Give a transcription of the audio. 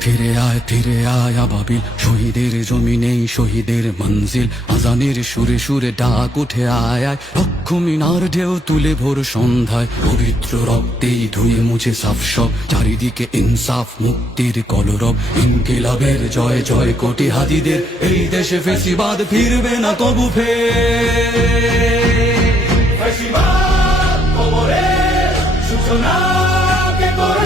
ফিরে আয় আবাবিল, শহীদের জমিনেই শহীদের মঞ্জিল। আজানের সুরে সুরে ডাক উঠে আয় আয়, লক্ষ মিনার ঢেউ তুলে ভোর সন্ধ্যায়। পবিত্র রক্তেই ধুয়ে মুছে সাফ সব, চারিদিকে ইনসাফ মুক্তির কলরব। ইনকিলাবের জয় জয় কোটি হাদিদের, এই দেশে ফেসিবাদ ফিরবে না কবু ফের। ফ্যাসিবাদ কবরের সূচনা।